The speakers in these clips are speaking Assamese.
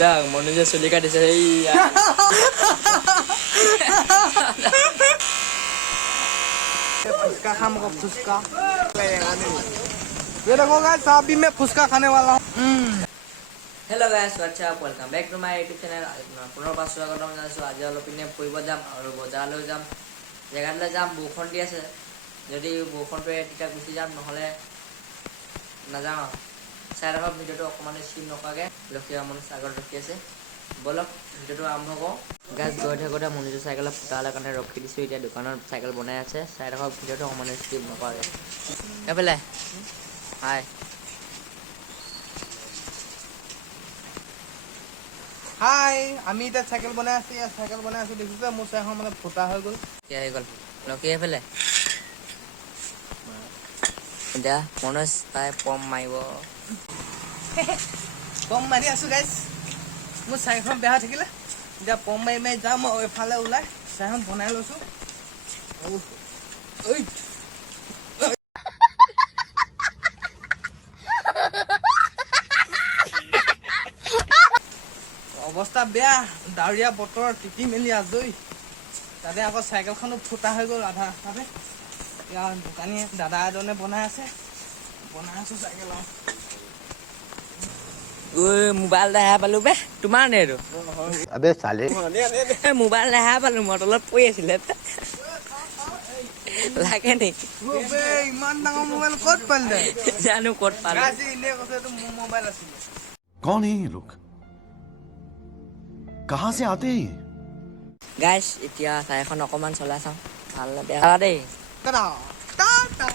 Sang, manusia sulit kan saya. फुसका खाऊंगा फुसका ये देखो गाइस अभी मैं फुसका खाने वाला हूँ Hello guys, what's up? Welcome back to my YouTube channel. পুনৰ পাছ স্বাগতম জনাইছোঁ। আজি অলপ পিনে ফুৰিব যাম আৰু বজাৰলৈ যাম। জেগালৈ যাম, বৰষুণ দি আছে। যদি বৰষুণটোৱে তেতিয়া গুচি যাম, নহ'লে নাযাওঁ। চাই থাকক ভিডিঅ'টো অকণমান স্কিপ নকৰাকৈ। লক্ষীয়া মানুহ আগত ৰখি আছে। বলক ভিডিঅ'টো আৰম্ভ কৰোঁ। গাছ গৈ থাকোঁতে মনিজৰ চাইকেলত ফুটালে কাৰণে ৰখি দিছোঁ। এতিয়া দোকানত চাইকেল বনাই আছে। চাই থাকক ভিডিঅ'টো অকণমান স্কিপ নকৰাকৈ। এইফালে হাই হাই আমি এতিয়া চাইকেল বনাই আছো দেখিছে মোৰ চাইকেল মানে ফুটা হৈ গ'ল কি আহি গ'ল লক্ষী এইফালে এতিয়া মনোজ তাই পম মাৰিব পম মাৰি আছো গাইছ মোৰ চাইকেলখন বেয়া হৈ থাকিলে এতিয়া পম মাৰি মাৰি যাম আৰু এফালে ওলাই চাইকেলখন বনাই লৈছো ঐ অৱস্থা বেয়া ডাৱৰীয়া বতৰ টিটি মেলি আজৰি তাতে আকৌ চাইকেলখনো ফুটা হৈ গ'ল আধা ৰাস্তাতে ইয়াৰ দোকানী দাদা এজনে বনাই আছো চাইকেল মোবাইল দেখা পালো বে তোমাৰ নে এইটো अबे साले মোবাইল দেখা পালো মই তলত পৰি আছিলে লাগে নেকি ইমান ডাঙৰ মোবাইল ক'ত পালে জানো ক'ত পালো এনে কৈছে এইটো মোৰ মোবাইল আছিলে कौन है ये लोग कहाँ से आते हैं গাইছ এতিয়া চাইখন অকণমান চলাই চাওঁ ভাল বেয়া দেই টাটা টাটা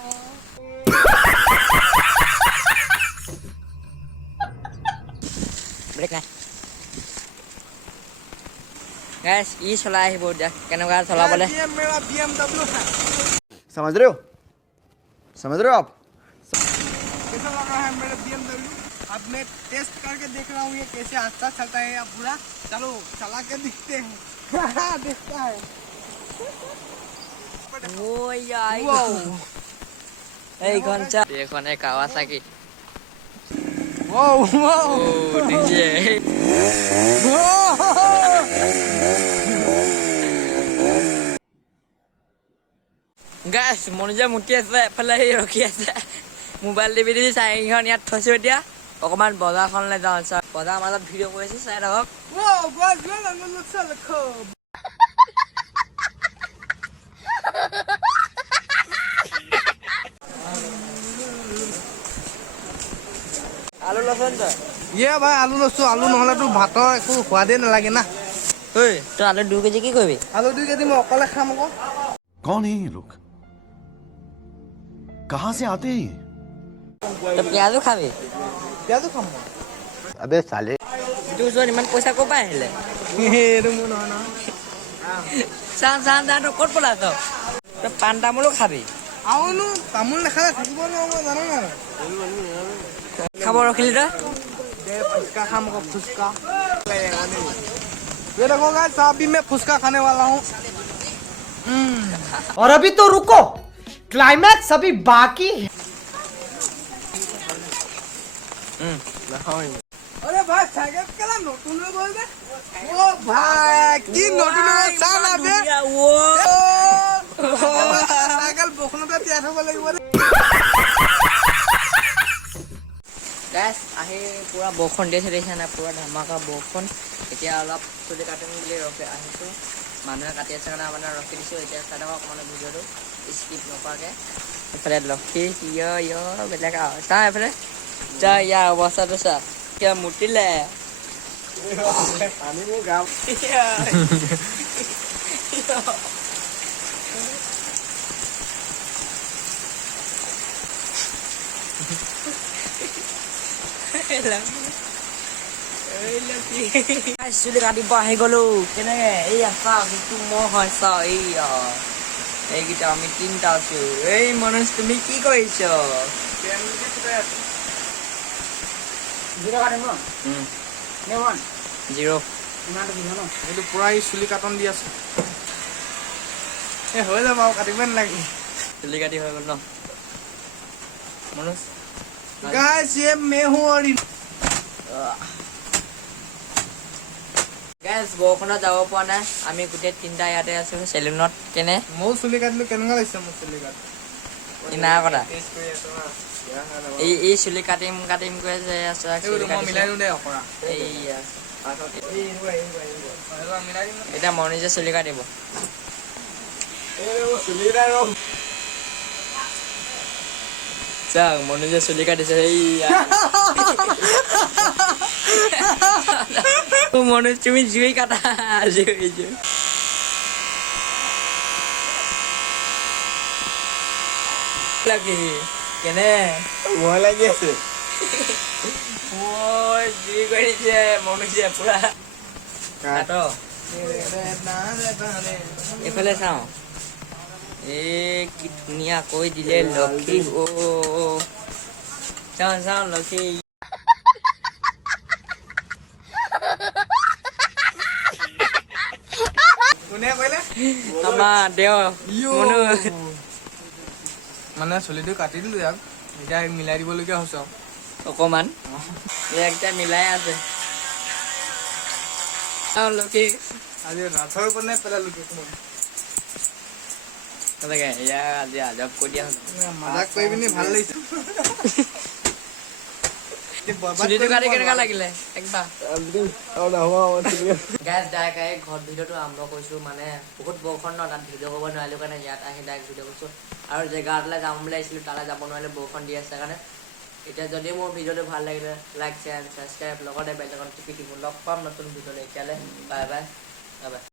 ব্ৰেক নাই গাইছ ই চলাই আহিব এতিয়া কেনেকুৱা চলাবলে ये मेरा BMW है समझ रहे हो आप कैसा लगा है मेरा BMW अब मैं टेस्ट करके देख रहा हूँ ये कैसे अच्छा चलता है या पूरा चलो चला के दिखते हैं देखता है ওই Wow. এইখন এইখন কাৱাসাকি Wow, wow. ও ডিজে গাইছ মনোজে মুতি আছে এফালে সি ৰখি আছে মোবাইল টিভি দি চাইখন ইয়াত থৈছোঁ এতিয়া অকণমান বজাৰখনলৈ যাওঁ বজাৰ মাজত ভিডিঅ' কৰি আছোঁ চাই থাকক Wow, guys, look at the curve. আলু লচোন তই ये भाई आलू लसो आलू নহলে তো ভাতৰ একো সোৱাদে নালাগে না ঐ তই আলু 2 কেজি কি কৰিবি আলু 2 কেজি মই অকলে খাম আকৌ कौन है ये लोग कहाँ से आते हैं তই পিঁয়াজো খাবি পিয়াজো খাম মই अबे साले তোৰ ওচৰত ইমান পইচা ক'ৰ পৰা আহিলে এইটো মোৰ নহয় নহয় চাওঁ তই ক'ত পলাইছ তই পাণ তামোলো খাবি আৰুনো তামোল নাখালে থাকিব নোৱাৰো মই জানো না খাব ৰখিলি তই दे फुसका खाऊंगा फुसका ये देखो गाइस अभी मैं फुसका खाने वाला हूँ और अभी तो रुको क्लाइमैक्स अभी बाकी है अरे भाई साइकिल केला नतुन हो गल बे ओ भाई की नतुन हो साला बे ओ साइकिल बखनते तिया थब লাগিব रे গাইছ আহি পুৰা বৰষুণ দি আছে দেখিছা নাই পুৰা ধামাকা বৰষুণ এতিয়া অলপ চুলি কাটিম বুলি ৰখি আহিছোঁ মানুহে কাটি আছে কাৰণে মানে ৰখি দিছোঁ এতিয়া চাই থাকক অকণমান ভিডিঅ'টো স্কিপ নকৰাকৈ এইফালে লক্ষী বেলেগ আৰু চা এইফালে যা ইয়াৰ অৱস্থাটো চা কিয় মুতিলে पानी में गाव চুলি কাটিব আহি গ'লো কেনেকৈ এইয়া চাওঁ কিন্তু মই হয় চাওঁ এইকেইটা আমি তিনিটা আছো এই মনোজ তুমি কি কৰিছ জিৰ' এইটো পুৰা চুলি কাটন দি আছে এ হৈ যাব কাটিব নালাগে চুলি কাটি হৈ গ'ল ন मनोज गाइस ये मैं हूँ और গাইজ বৰষুণত যাব পৰা নাই আমি গোটেই তিনিটা ইয়াতে আছো চেলুনত কেনে ময়ো চুলি কাটিলো কেনেকুৱা লাগিছে মোৰ চুলি কাটি ই নাই কৰা টেষ্ট কৰি আছো হা এই চুলি কাটিম কৈ আছে চুলি মই মিলাই কাটিছে দিওঁ দে অকৰা এইয়া মিলাই দিম এতিয়া মনোজে চুলি কাটিব চাওক মনোজে চুলি কাটিছে এইয়া মনোজ তুমি জুই কাটা জুই লাগি কেনে ভয় লাগি আছে জুই কৰিছে মনোজে পুৰা কাট এইফালে চাওঁ কি ধুনীয়া কৈ দিলে লক্ষী চাওঁ লক্ষী কোনে কৈলে আমাৰ দেও মনো মানে চুলিটো কাটি দিলো ইয়াক এতিয়া মিলাই দিবলগীয়া হৈছে আৰু অকমান একটা মিলাই আছে লক্ষী আজি ৰাথৰ কোনে পেলালো তাকে এয়া আজি আজব কৈ দিয়া হ'ল মজাক কৰি পিনি ভাল লাগিছে চুলিটো কাটি কেনেকুৱা লাগিলে একবাৰ গাইজ ডাইৰেক্ট ঘৰত ভিডিঅ'টো আৰম্ভ কৰিছোঁ মানে বহুত বৰষুণ ন তাত ভিডিঅ' কৰিব নোৱাৰিলোঁ কাৰণে ইয়াত আহি ডাইৰেক্ট ভিডিঅ' কৰিছোঁ আৰু জেগা এটালৈ যাম বুলি আহিছিলোঁ তালৈ যাব নোৱাৰিলে বৰষুণ দি আছে কাৰণে এতিয়া যদি মোৰ ভিডিঅ'টো ভাল লাগিলে লাইক শ্বেয়াৰ ছাবস্ক্ৰাইব লগতে বেল আইকন টিপি দিব লগ পাম নতুন ভিডিঅ'লৈ এতিয়ালৈ বাই বাই